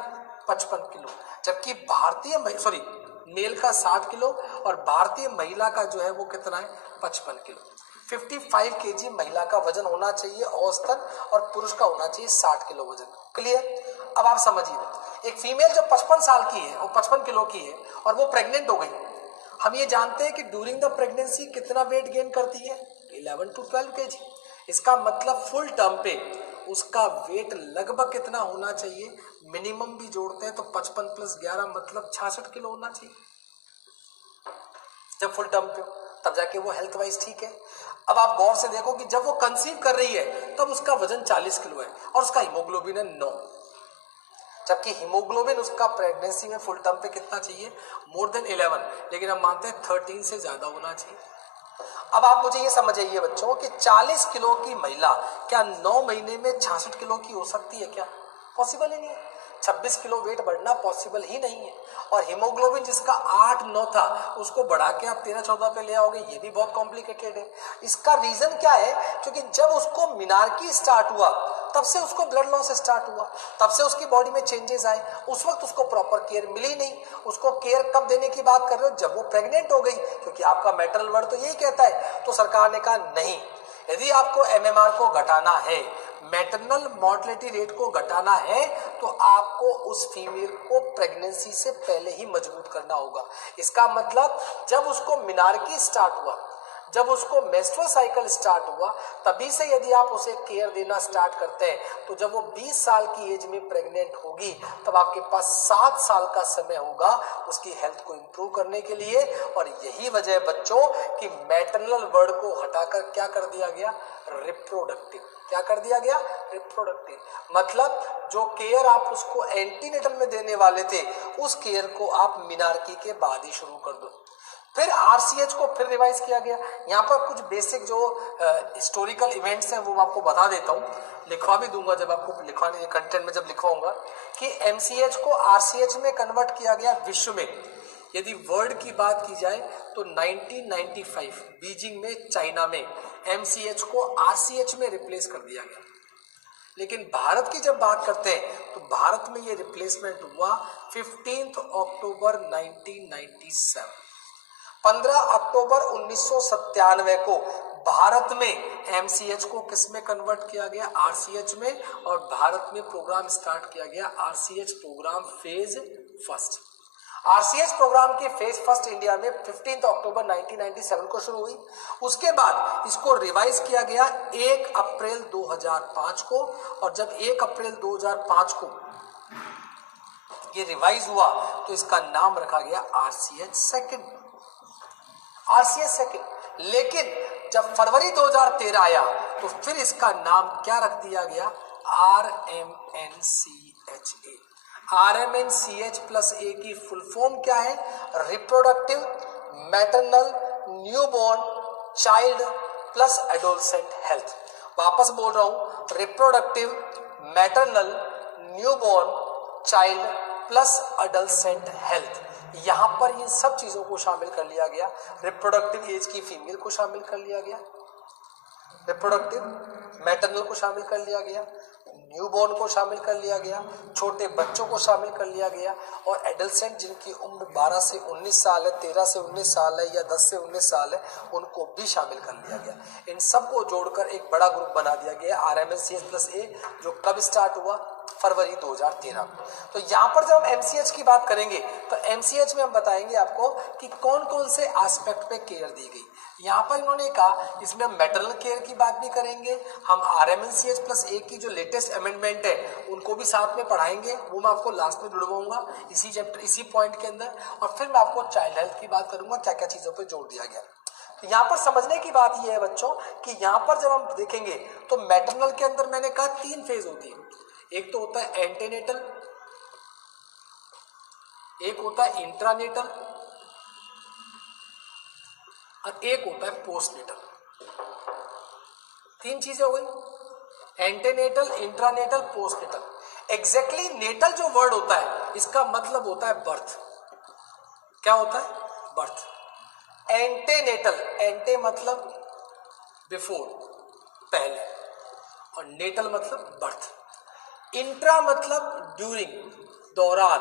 55 किलो। जबकि भारतीय मेल का 60 किलो और भारतीय महिला का जो है वो कितना है? 55 किलो। 55 केजी महिला का वजन होना चाहिए औसतन, और पुरुष का होना चाहिए 60 किलो वजन। क्लियर? अब आप समझिए, एक फीमेल जो 55 साल की है, वो 55 किलो की है और वो प्रेग्नेंट हो गई, हम ये जानते हैं कि ड्यूरिंग द प्रेगनेंसी कितना वेट गेन करती है? 11 to 12 केजी। इसका मतलब फुल टर्म पे उसका वेट लगभग कितना होना चाहिए? मिनिमम भी जोड़ते हैं तो 55 + 11 मतलब 66 किलो होना चाहिए जब फुल टर्म पे हो, तब जाके वो हेल्थ वाइज ठीक है। अब आप गौर से देखो कि जब वो कंसीव कर रही है तब उसका वजन 40 किलो है और उसका हीमोग्लोबिन है 9, जबकि हीमोग्लोबिन उसका प्रेगनेंसी में फुल टर्म पे कितना चाहिए? मोर देन 11, लेकिन हम मानते हैं 13 से ज्यादा होना चाहिए। अब आप मुझे ये समझिए बच्चों कि 40 किलो की महिला क्या 9 महीने में 66 किलो की हो सकती है क्या? पॉसिबल ही नहीं है। 26 किलो वेट बढ़ना पॉसिबल ही नहीं है। और हीमोग्लोबिन जिसका 8-9 था उसको बढ़ा के आप 13-14 पे ले आओगे, ये भी बहुत कॉम्प्लिकेटेड है। इसका रीजन क्या है? क्योंकि जब उसको मिनार्की स्टार्ट हुआ तब से उसको ब्लड लॉस स्टार्ट हुआ, तब से उसकी बॉडी में चेंजेस आए। उस वक्त उसको प्रॉपर केयर मिली नहीं। उसको केयर कब देने की बात कर रहे हो? जब वो प्रेग्नेंट हो गई, क्योंकि आपका मैटरनल वर्ड तो यही कहता है। तो सरकार ने कहा नहीं, यदि आपको एमएमआर को घटाना है, मैटरनल मॉर्टेलिटी रेट को घटाना है, तो आपको उस फीमेल को प्रेगनेंसी से पहले ही मजबूत करना होगा। इसका मतलब जब उसको मिनार्की स्टार्ट हुआ, जब उसको मेंस्ट्रुअल साइकिल स्टार्ट हुआ, तभी से यदि आप उसे केयर देना स्टार्ट करते हैं, तो जब वो 20 साल की एज में प्रेग्नेंट होगी तब आपके पास 7 साल का समय होगा उसकी हेल्थ को इंप्रूव करने के लिए। और यही वजह बच्चों कि मैटरनल वर्ड को हटाकर क्या कर दिया गया? रिप्रोडक्टिव। क्या कर दिया गया? रिप्रोडक्टिव। मतलब जो केयर आप उसको एंटीनेटल में देने वाले थे, उस केयर को आप मिनार्की के बाद ही शुरू कर दो। फिर आरसीएच को फिर रिवाइज किया गया। यहाँ पर कुछ बेसिक जो हिस्टोरिकल इवेंट्स हैं वो मैं आपको बता देता हूँ, लिखवा भी दूंगा जब आपको लिखवाने कंटेंट में जब लिखवाऊंगा, कि एमसीएच को आरसीएच में कन्वर्ट किया गया विश्व में। यदि वर्ल्ड की बात की जाए तो 1995 बीजिंग में, चाइना में एमसीएच को आरसीएच में रिप्लेस कर दिया गया। लेकिन भारत की जब बात करते हैं तो भारत में ये रिप्लेसमेंट हुआ 15 अक्टूबर 1997। 15 अक्टूबर 1997 को भारत में एमसीएच को किस में कन्वर्ट किया गया? आरसीएच में। और भारत में प्रोग्राम स्टार्ट किया गया RCH program phase first. RCH program की फेज फर्स्ट इंडिया में 15 अक्टूबर 1997 को शुरू हुई। उसके बाद इसको रिवाइज किया गया 1 अप्रैल 2005 को। और जब 1 अप्रैल 2005 को ये रिवाइज हुआ तो इसका नाम रखा गया आरसीएच सेकंड। RCH second. लेकिन जब फरवरी 2013 आया तो फिर इसका नाम क्या रख दिया गया? RMNCHA। RMNCH प्लस ए की फुल फॉर्म क्या है? Reproductive maternal newborn child plus adolescent health. वापस बोल रहा हूं, reproductive maternal newborn child plus adolescent health. यहां पर इन सब चीजों को शामिल कर लिया गया। रिप्रोडक्टिव एज की फीमेल को शामिल कर लिया गया, रिप्रोडक्टिव मैटरनल को शामिल कर लिया गया, न्यूबॉर्न को शामिल कर लिया गया, छोटे बच्चों को शामिल कर लिया गया, और एडल्सेंट जिनकी उम्र 12 से 19 साल है, 13 से 19 साल है या 10 से 19 साल है, उनको भी शामिल कर लिया गया। इन सबको जोड़कर एक बड़ा ग्रुप बना दिया गया RMNCH प्लस ए, जो कब स्टार्ट हुआ? फरवरी 2013। तो यहाँ पर जब हम एमसीएच की बात करेंगे तो एमसीएच में हम बताएंगे आपको कि कौन कौन से एस्पेक्ट पे केयर दी गई। यहाँ पर इन्होंने कहा इसमें हम मैटरनल केयर की बात भी करेंगे, हम RMNCH प्लस ए की जो लेटेस्ट अमेंडमेंट है उनको भी साथ में पढ़ाएंगे, वो मैं आपको लास्ट में जुड़वाऊंगा इसी चैप्टर इसी पॉइंट के अंदर। और फिर मैं आपको चाइल्ड हेल्थ की बात करूंगा, क्या क्या चीजों पर जोड़ दिया गया। यहाँ पर समझने की बात यह है बच्चों कि यहाँ पर जब हम देखेंगे तो मैटरनल के अंदर मैंने कहा 3 फेज होती है। एक तो होता है एंटीनेटल, एक होता है इंट्रानेटल और एक होता है पोस्टनेटल। 3 चीजें हो गई, antenatal, intranatal, postnatal. Exactly natal जो वर्ड होता है इसका मतलब होता है बर्थ। क्या होता है? बर्थ। एंटीनेटल, एंटे मतलब बिफोर, पहले, और नेटल मतलब बर्थ। इंट्रा मतलब ड्यूरिंग, दौरान,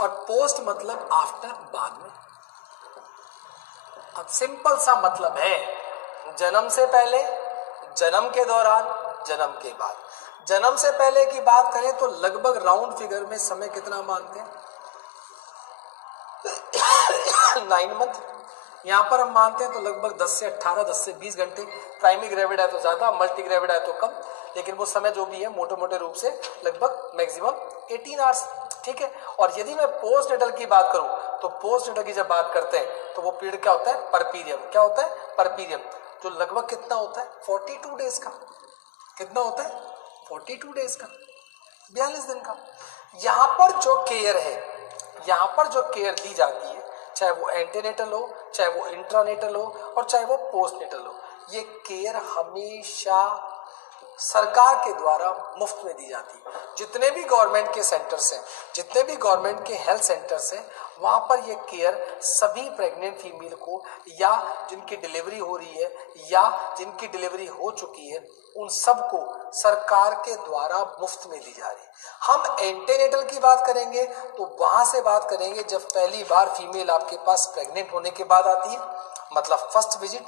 और पोस्ट मतलब आफ्टर, बाद में। अब सिंपल सा मतलब है जन्म से पहले, जन्म के दौरान, जन्म के बाद। जन्म से पहले की बात करें तो लगभग राउंड फिगर में समय कितना मानते हैं? 9 मंथ। यहाँ पर हम मानते हैं तो लगभग 10 से 18, 10 से 20 घंटे। प्राइमरी ग्रेविड है तो ज्यादा, मल्टी ग्रेविड है तो कम, लेकिन वो समय जो भी है मोटे मोटे रूप से लगभग मैक्सिमम 18 आवर्स। ठीक है। और यदि मैं पोस्ट नेटल की बात करूं तो पोस्ट नेटल की जब बात करते हैं तो वो पीरियड क्या होता है? परपीरियम। क्या होता है? परपीरियम, जो लगभग कितना होता है? 42 डेज का। कितना होता है? 42 डेज का, 42 दिन का। यहाँ पर जो केयर है, यहाँ पर जो केयर दी जाती है, चाहे वो एंटीनेटल हो, चाहे वो इंट्रानेटल हो और चाहे वो पोस्टनेटल हो, ये केयर हमेशा सरकार के द्वारा मुफ्त में दी जाती है। जितने भी गवर्नमेंट के सेंटर्स हैं, जितने भी गवर्नमेंट के हेल्थ सेंटर्स हैं, वहाँ पर ये केयर सभी प्रेग्नेंट फीमेल को या जिनकी डिलीवरी हो रही है या जिनकी डिलीवरी हो चुकी है, उन सबको सरकार के द्वारा मुफ्त में दी जा रही है। हम एंटीनेटल की बात करेंगे तो वहाँ से बात करेंगे जब पहली बार फीमेल आपके पास प्रेग्नेंट होने के बाद आती है, मतलब फर्स्ट विजिट।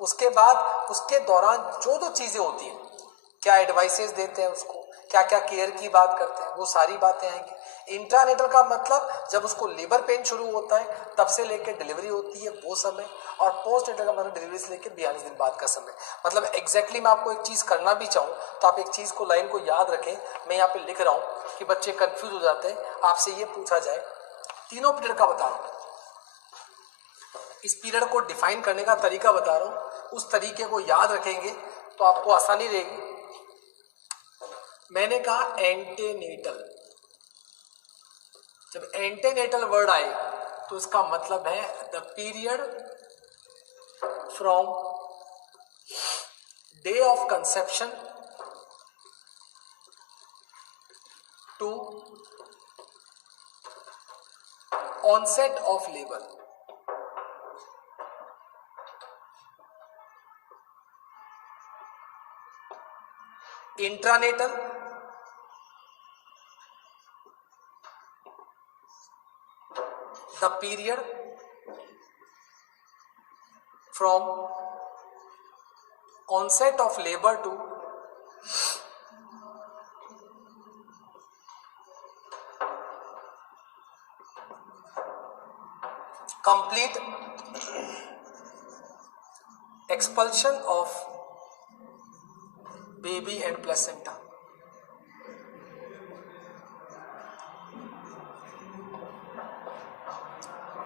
उसके बाद उसके दौरान जो चीज़ें होती हैं, क्या एडवाइसेस देते हैं उसको, क्या क्या केयर की बात करते हैं, वो सारी बातें आएंगी। इंट्रानेटल का मतलब जब उसको लेबर पेन शुरू होता है तब से लेकर डिलीवरी होती है वो समय, और पोस्टनेटल का मतलब डिलीवरी से लेकर 42 दिन बाद का समय। मतलब एग्जैक्टली मैं आपको एक चीज़ करना भी चाहूँ तो आप एक चीज़ को, लाइन को याद रखें। मैं यहाँ पे लिख रहा हूँ कि बच्चे कंफ्यूज हो जाते हैं। आपसे ये पूछा जाए, तीनों पीरियड का बता रहा हूँ, इस पीरियड को डिफाइन करने का तरीका बता रहा हूँ, उस तरीके को याद रखेंगे तो आपको आसानी रहेगी। मैंने कहा एंटीनेटल, जब एंटीनेटल वर्ड आए तो इसका मतलब है the period from day of conception to onset of labour. Intranatal the period from onset of labor to complete expulsion of baby and placenta।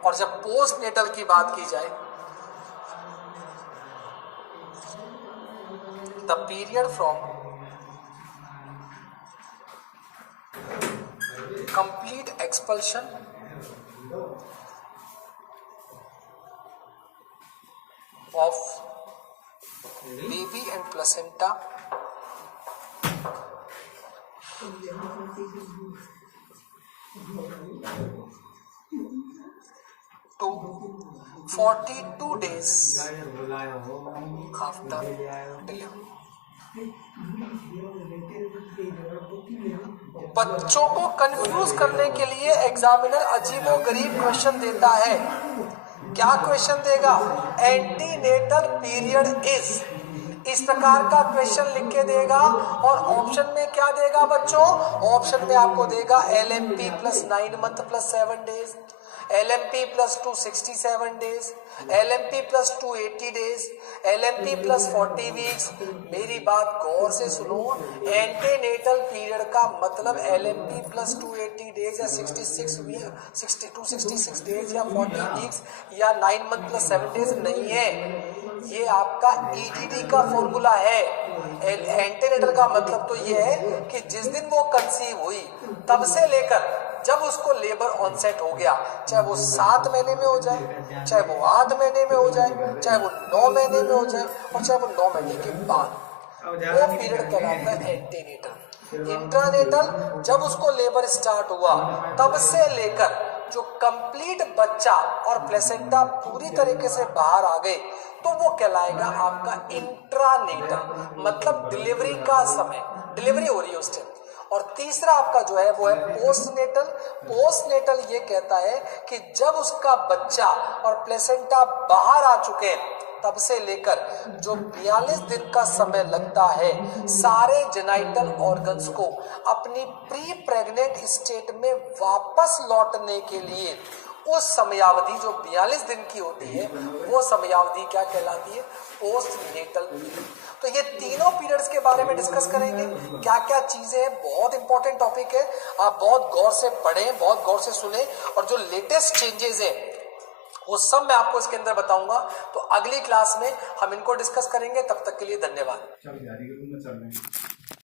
और जब पोस्ट नेटल की बात की जाए, the period from complete expulsion of baby and placenta to 42 days after delivery। बच्चों को कंफ्यूज करने के लिए एग्जामिनर अजीबोगरीब क्वेश्चन देता है। क्या क्वेश्चन देगा? एंटीनेटल पीरियड इज, इस प्रकार का क्वेश्चन लिख के देगा। और ऑप्शन में क्या देगा बच्चों? ऑप्शन में आपको देगा LMP plus 9 month plus 7 days, LMP plus 267 days, LMP plus 280 days, LMP plus 40 weeks. मेरी बात गौर से सुनो, एंटीनेटल पीरियड का मतलब LMP प्लस 280 डेज या 266 डेज या 40 वीक्स या 9 मंथ प्लस 7 डेज नहीं है। ये आपका EDD का फॉर्मूला है। एंटीनेटल का मतलब तो ये है कि जिस दिन वो कंसीव हुई तब से लेकर जब उसको लेबर ऑनसेट हो गया, चाहे वो 7 महीने में हो जाए, चाहे वो 8 महीने में हो जाए, चाहे वो 9 महीने में हो जाए और चाहे वो 9 महीने के बाद, वो पीरियड कहलाता है एंटीनेटल। इंट्रानेटल जब उसको लेबर स्टार्ट हुआ तब से लेकर जो कंप्लीट बच्चा और प्लेसेंटा पूरी तरीके से बाहर आ गए तो वो कहलाएगा आपका इंट्रानेटल, मतलब डिलीवरी का समय, डिलीवरी हो रही है उस टाइम। और तीसरा आपका जो है वो है पोस्टनेटल। पोस्टनेटल ये कहता है कि जब उसका बच्चा और प्लेसेंटा बाहर आ चुके हैं तब से लेकर जो 42 दिन का समय लगता है सारे जेनाइटल ऑर्गन्स को अपनी प्री प्रेग्नेंट स्टेट में वापस लौटने के लिए, उस समयावधि जो 42 दिन की होती है वो समयावधि क्या कहलाती है? Postnatal period. तो ये तीनों पीरियड्स के बारे में डिस्कस करेंगे, क्या क्या चीजें हैं। बहुत इंपॉर्टेंट टॉपिक है, आप बहुत गौर से पढ़ें, बहुत गौर से सुने, और जो लेटेस्ट चेंजेस हैं वो सब मैं आपको इसके अंदर बताऊंगा। तो अगली क्लास में हम इनको डिस्कस करेंगे। तब तक के लिए धन्यवाद।